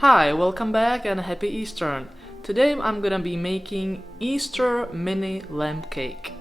Hi, welcome back and happy Easter. Today I'm gonna be making Easter mini lamb cake.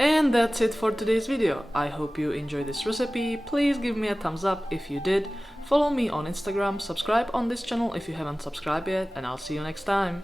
And that's it for today's video. I hope you enjoyed this recipe. Please give me a thumbs up if you did. Follow me on Instagram, subscribe on this channel if you haven't subscribed yet, and I'll see you next time.